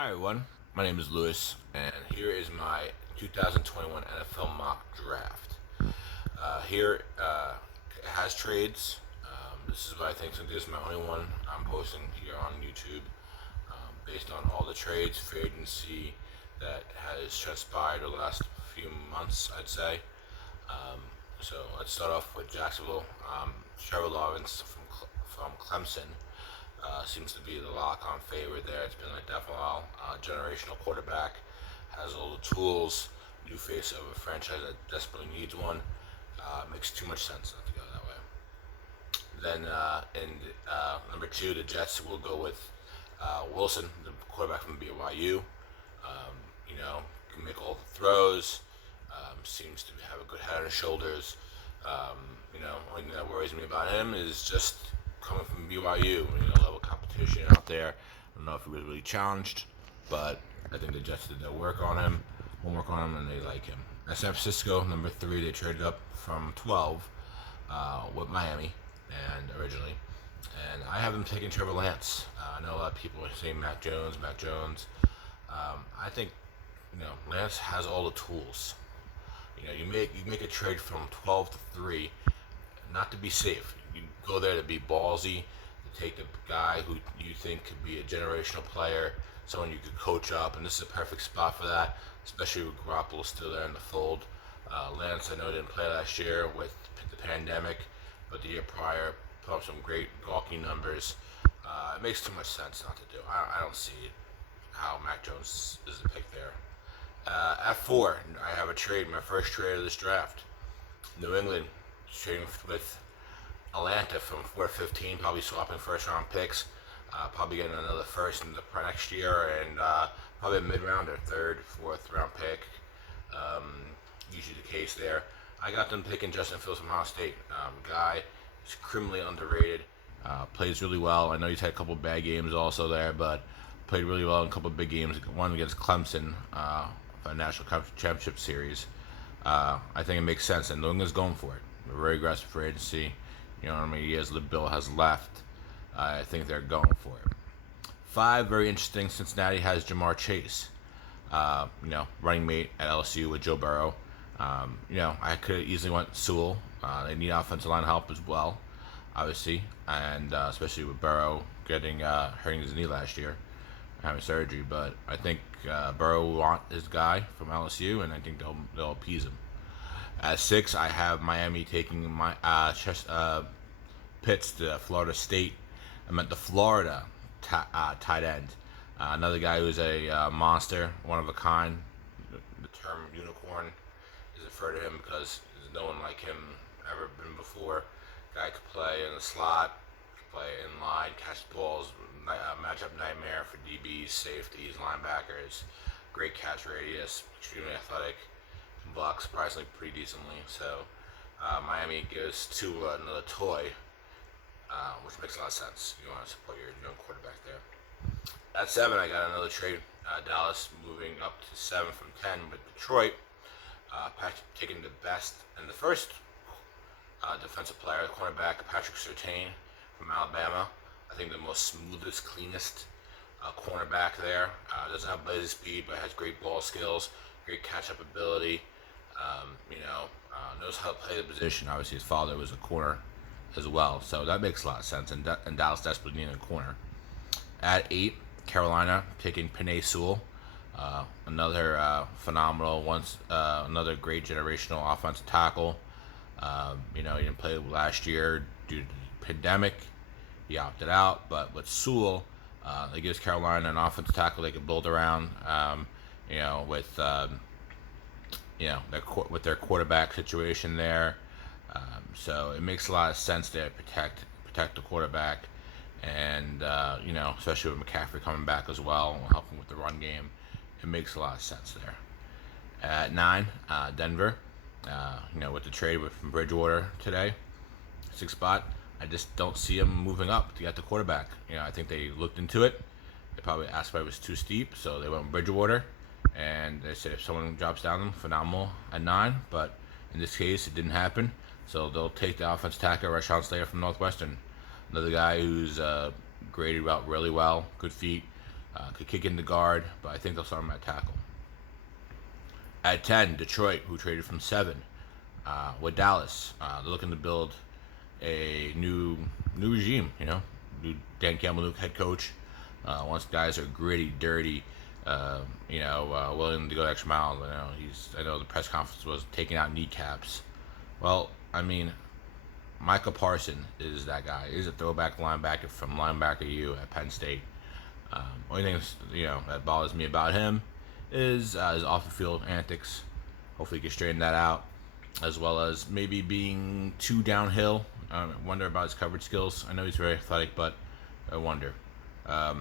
Hi everyone, my name is Lewis, and here is my 2021 NFL mock draft. Here it has trades. This is what I think, since this is my only one I'm posting here on YouTube, based on all the trades, free agency that has transpired the last few months, I'd say. So let's start off with Jacksonville. Trevor Lawrence from Clemson seems to be the lock-on favorite there. It's been like that for a while. Generational quarterback, has all the tools. New face of a franchise that desperately needs one. Makes too much sense not to go that way. Then in number two, the Jets will go with Wilson, the quarterback from BYU. Can make all the throws. Seems to have a good head on his shoulders. Only thing that worries me about him is just coming from BYU. Level competition out there. I don't know if he was really challenged, but I think the Jets did their homework on him, and they like him. At San Francisco, number three, they traded up from 12 with Miami, and originally, and I have them taking Trevor Lance. I know a lot of people are saying Mac Jones, Mac Jones. I think Lance has all the tools. You make a trade from 12 to 3, not to be safe. You go there to be ballsy, to take the guy who you think could be a generational player, someone you could coach up, and this is a perfect spot for that, especially with Garoppolo still there in the fold. Lance, I know, didn't play last year with the pandemic, but the year prior put up some great gawky numbers. It makes too much sense not to do. I don't see how Mac Jones is the pick there. At four, I have a trade, my first trade of this draft. New England trading with Atlanta from 4-15, probably swapping first round picks, probably getting another first in the next year, and probably a mid rounder, third, fourth round pick. Usually the case there. I got them picking Justin Fields from Ohio State. Guy is criminally underrated. Plays really well. I know he's had a couple bad games also there, but played really well in a couple of big games. One against Clemson for a national championship series. I think it makes sense, and New England's going for it. They're very aggressive for agency. How many years Bill has left. I think they're going for it. Five, very interesting. Cincinnati has Jamar Chase. Running mate at LSU with Joe Burrow. I could have easily went Sewell. They need offensive line help as well, obviously, and especially with Burrow hurting his knee last year, having surgery. But I think Burrow will want his guy from LSU, and I think they'll appease him. At six, I have Miami taking my Pitts to Florida State. I meant the Florida tight end. Another guy who's a monster, one of a kind. The term unicorn is referred to him because there's no one like him ever been before. Guy could play in the slot, could play in line, catch balls, matchup nightmare for DBs, safeties, linebackers. Great catch radius, extremely athletic, can block surprisingly pretty decently. So Miami goes to another toy, which makes a lot of sense. You want to support your young quarterback there. At seven, I got another trade. Dallas moving up to 7 from 10 with Detroit. Taking the best and the first defensive player, cornerback Patrick Surtain from Alabama. I think the most smoothest, cleanest cornerback there. Doesn't have blazing speed, but has great ball skills, great catch-up ability. Knows how to play the position. Obviously, his father was a corner as well, so that makes a lot of sense. And Dallas desperately needed a corner. At 8, Carolina taking Penei Sewell, another phenomenal, another great generational offensive tackle. He didn't play last year due to the pandemic. He opted out, but with Sewell, it gives Carolina an offensive tackle they can build around. With their quarterback situation there. So it makes a lot of sense to protect the quarterback, and especially with McCaffrey coming back as well, helping with the run game, it makes a lot of sense there. At 9, Denver, with the trade from Bridgewater today, 6th spot. I just don't see them moving up to get the quarterback. I think they looked into it. They probably asked if it was too steep, so they went with Bridgewater, and they said if someone drops down them, phenomenal at 9. But in this case, it didn't happen. So they'll take the offensive tackle, Rashawn Slater from Northwestern. Another guy who's graded out really well, good feet, Could kick in the guard, but I think they'll start him at tackle. At 10, Detroit, who traded from 7 with Dallas. They're looking to build a new regime, new Dan Campbell, new head coach. Once guys are gritty, dirty, willing to go the extra mile. I know the press conference was taking out kneecaps. Well, I mean, Micah Parson is that guy. He's a throwback linebacker from Linebacker U at Penn State. Only thing that bothers me about him is his off the field antics. Hopefully, he can straighten that out, as well as maybe being too downhill. I wonder about his coverage skills. I know he's very athletic, but I wonder. At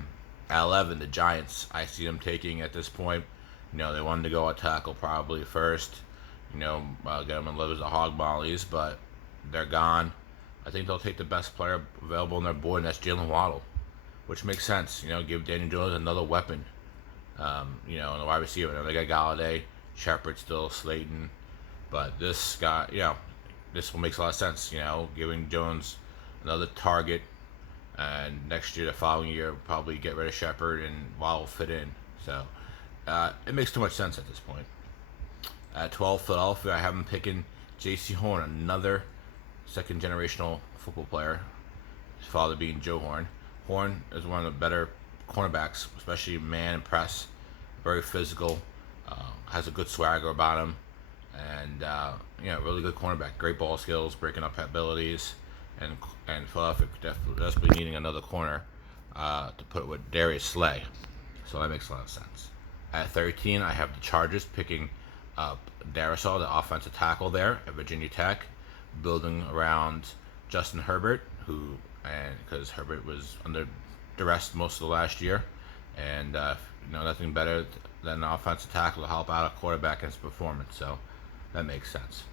11, the Giants. I see them taking at this point. They wanted to go at tackle probably first. Get them in livers of hog mollies, but they're gone. I think they'll take the best player available on their board, and that's Jalen Waddle, which makes sense. Give Daniel Jones another weapon. And the wide receiver. They got Galladay, Shepard still, Slayton, but this guy, this one makes a lot of sense. Giving Jones another target, and next year, the following year, probably get rid of Shepard and Waddle fit in. So it makes too much sense at this point. At 12, Philadelphia, I have them picking J.C. Horn, another second generational football player. His father being Joe Horn. Horn is one of the better cornerbacks, especially man and press. Very physical, has a good swagger about him, and really good cornerback. Great ball skills, breaking up abilities, and Philadelphia desperately needing another corner to put with Darius Slay. So that makes a lot of sense. At 13, I have the Chargers picking up Darisaw, the offensive tackle there at Virginia Tech, building around Justin Herbert, because Herbert was under duress most of the last year, and nothing better than an offensive tackle to help out a quarterback in his performance. So that makes sense.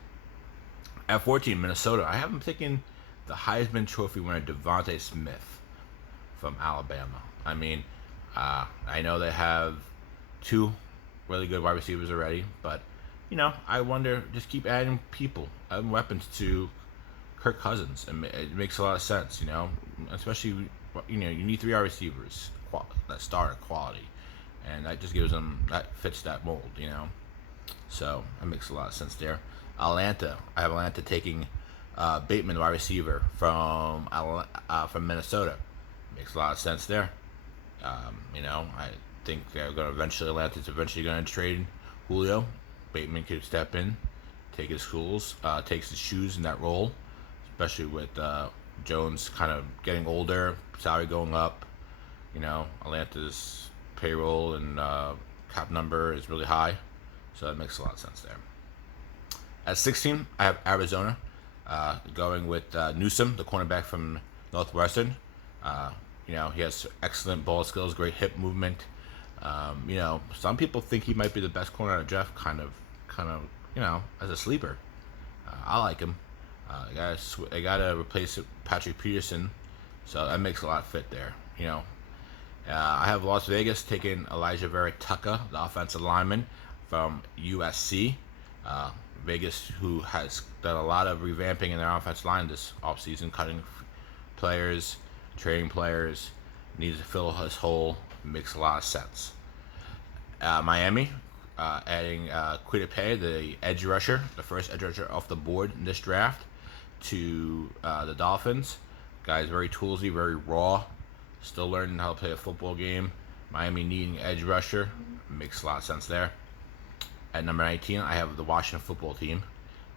At 14, Minnesota, I have them picking the Heisman Trophy winner Devontae Smith from Alabama. I mean, I know they have 2 really good wide receivers already, but I wonder, just keep adding people, adding weapons to Kirk Cousins, and it makes a lot of sense. Especially you need 3 wide receivers that start quality, and that just fits that mold. So that makes a lot of sense there. Atlanta, I have Atlanta taking Bateman, wide receiver from Minnesota. Makes a lot of sense there. I think Atlanta's eventually going to trade Julio. Bateman could step in, take his takes his shoes in that role, especially with Jones kind of getting older, salary going up. Atlanta's payroll and cap number is really high, so that makes a lot of sense there. At 16, I have Arizona going with Newsome, the cornerback from Northwestern. He has excellent ball skills, great hip movement. Some people think he might be the best corner out of draft, kind of, as a sleeper. I like him. I gotta replace Patrick Peterson, so that makes a lot of fit there. I have Las Vegas taking Elijah Vera Tucker, the offensive lineman from USC. Vegas, who has done a lot of revamping in their offensive line this offseason, cutting players, trading players, needs to fill his hole. Makes a lot of sense. Miami, adding Quidde Pay, the edge rusher, the first edge rusher off the board in this draft, to the Dolphins. Guy's very toolsy, very raw, still learning how to play a football game. Miami needing edge rusher. Makes a lot of sense there. At number 19, I have the Washington football team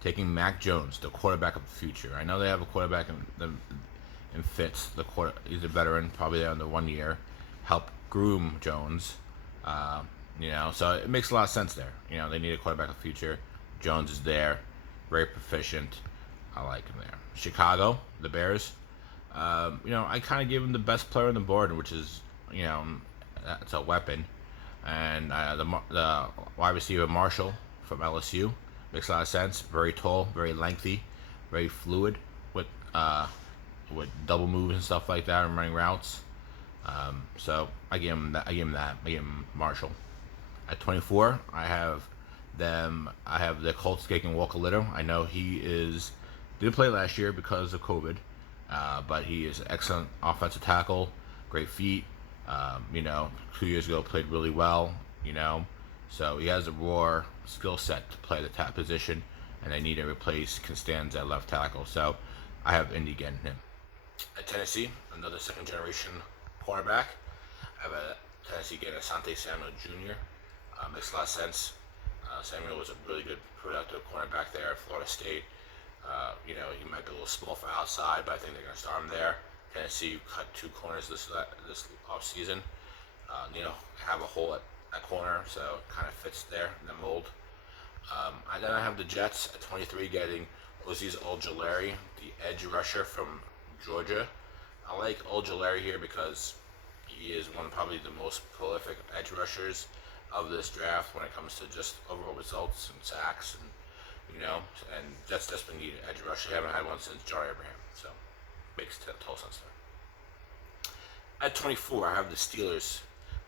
taking Mac Jones, the quarterback of the future. I know they have a quarterback in Fitz. He's a veteran, probably there under 1 year. Help groom Jones. So it makes a lot of sense there. They need a quarterback of the future. Jones is there, very proficient. I like him there. Chicago, the Bears. I kind of gave him the best player on the board, which is, that's a weapon. And the wide receiver Marshall from LSU makes a lot of sense. Very tall, very lengthy, very fluid with double moves and stuff like that, and running routes. So I gave him that. I gave him Marshall. At 24, I have the Colts taking Walker Little. I know he didn't play last year because of COVID, but he is an excellent offensive tackle, great feet, You know, 2 years ago played really well. You know, so he has a raw skill set to play the top position, and they need to replace Costanza at left tackle. So I have Indy getting him. At Tennessee, another second generation cornerback. I have a Tennessee getting Asante Samuel Jr. Makes a lot of sense. Samuel was a really good, productive cornerback there at Florida State. You know, he might be a little small for outside, but I think they're going to start him there. Tennessee cut 2 corners this off season. You know, have a hole at corner, so it kind of fits there in the mold. Then I have the Jets at 23 getting Azeez Ojulari, the edge rusher from Georgia. I like Ojulari here because he is one of probably the most prolific edge rushers of this draft when it comes to just overall results and sacks, and you know, and Jets desperately need an edge rusher. They haven't had one since John Abraham, so makes total sense there. At 24, I have the Steelers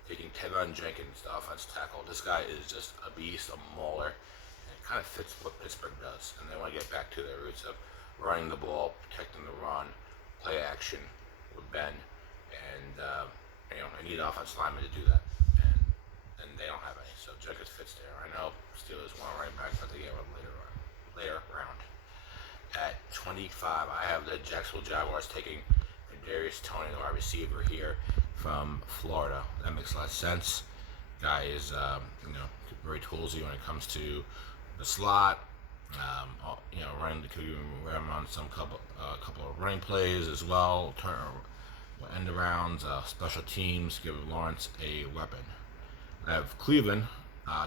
taking Tevin Jenkins, the offensive tackle. This guy is just a beast, a mauler, and it kind of fits what Pittsburgh does. And they want to get back to their roots of running the ball, protecting the run, play action with Ben, and you know, I need an offensive lineman to do that, and they don't have any. So Jenkins fits there. I know Steelers want running back, but they get one later round. At 25, I have the Jacksonville Jaguars taking Kadarius Toney, the wide receiver here from Florida. That makes a lot of sense. Guy is, you know, very toolsy when it comes to the slot. You know, running could even run him on some couple of running plays as well. Turn end arounds, special teams, give Lawrence a weapon. I have Cleveland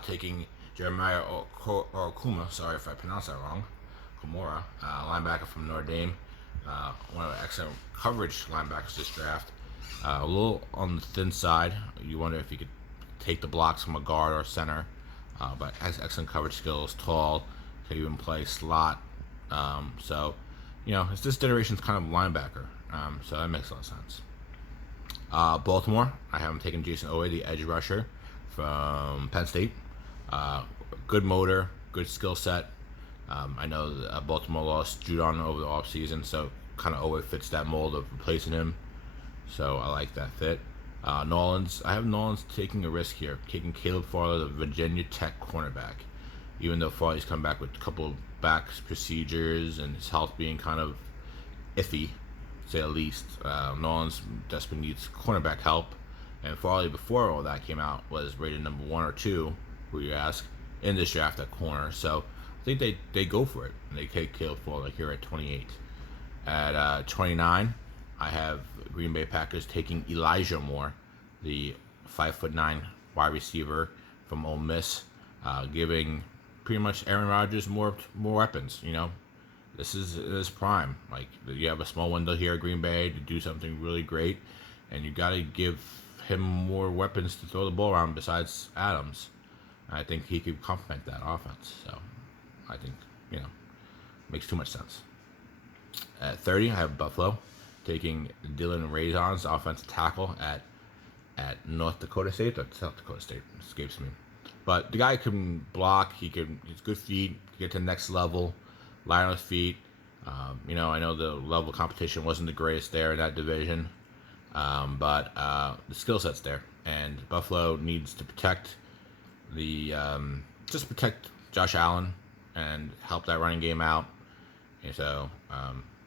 taking Jeremiah Okuma. Sorry if I pronounced that wrong. Komora, linebacker from Notre Dame. One of the excellent coverage linebackers this draft. A little on the thin side. You wonder if he could take the blocks from a guard or center, but has excellent coverage skills. Tall, can even play slot. So, you know, it's this generation's kind of linebacker. So that makes a lot of sense. Baltimore, I have him taking Jason Owe, the edge rusher from Penn State. Good motor, good skill set. I know that Baltimore lost Judon over the offseason, so kind of Owe fits that mold of replacing him. So I like that fit. Nolans, I have Nolans taking a risk here, taking Caleb Farley, the Virginia Tech cornerback. Even though Farley's come back with a couple of back procedures and his health being kind of iffy, to say the least, Nolans desperately needs cornerback help. And Farley, before all that came out, was rated number 1 or 2, who you ask, in this draft at corner. So I think they go for it, and they take Caleb Farley here at 28. At 29, I have Green Bay Packers taking Elijah Moore, the 5'9" wide receiver from Ole Miss, giving pretty much Aaron Rodgers more weapons. You know, this is his prime. Like, you have a small window here at Green Bay to do something really great, and you got to give him more weapons to throw the ball around besides Adams. And I think he could complement that offense. So I think, you know, makes too much sense. At 30, I have Buffalo taking Dylan Razon's offensive tackle at North Dakota State, or South Dakota State, escapes me. But the guy can block. He's good feet, get to the next level, lie on his feet. You know, I know the level of competition wasn't the greatest there in that division, but the skill set's there, and Buffalo needs to protect just protect Josh Allen and help that running game out. And so,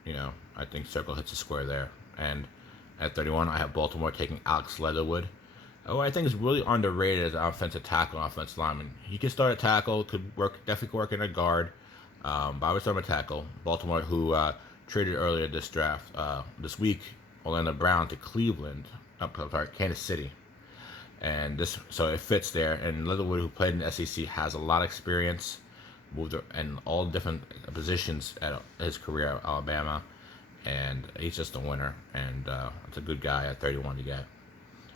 you know, I think Circle hits a square there. And at 31, I have Baltimore taking Alex Leatherwood. Oh, I think is really underrated as an offensive tackle, offensive lineman. He could start a tackle, definitely work in a guard. But I would start him a tackle. Baltimore, who traded earlier this draft, this week, Orlando Brown to Kansas City. And so it fits there. And Leatherwood, who played in the SEC, has a lot of experience, moved in all different positions at his career at Alabama, and he's just a winner. And it's a good guy at 31 to get.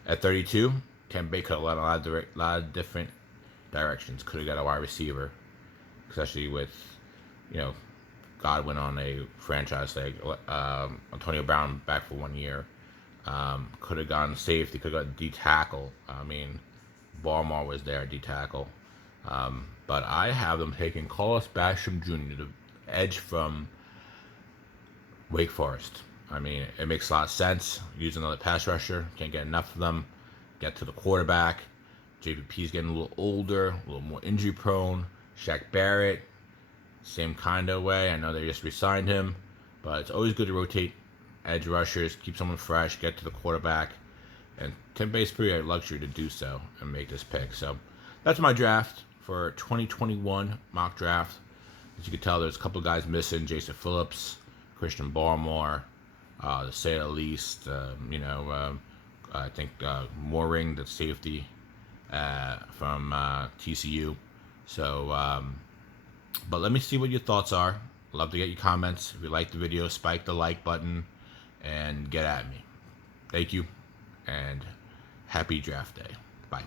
At 32, Tampa Bay could have led a lot of different directions. Could have got a wide receiver, especially with, you know, Godwin on a franchise tag. Antonio Brown back for 1 year. Could have gone safety. Could have got D tackle. I mean, Barmore was there, D tackle. But I have them taking Carlos Basham Jr., the edge from Wake Forest. I mean, it makes a lot of sense. Use another pass rusher. Can't get enough of them. get to the quarterback. JPP's getting a little older, a little more injury prone. Shaq Barrett, same kind of way. I know they just re-signed him, but it's always good to rotate edge rushers, keep someone fresh, get to the quarterback. And Tim Bay's pretty a luxury to do so and make this pick. So that's my draft for 2021 mock draft. As you can tell, there's a couple of guys missing: Jason Phillips, Christian Barmore, to say the least. I think Mooring, the safety from TCU. So, but let me see what your thoughts are. Love to get your comments. If you like the video, spike the like button and get at me. Thank you, and happy draft day. Bye.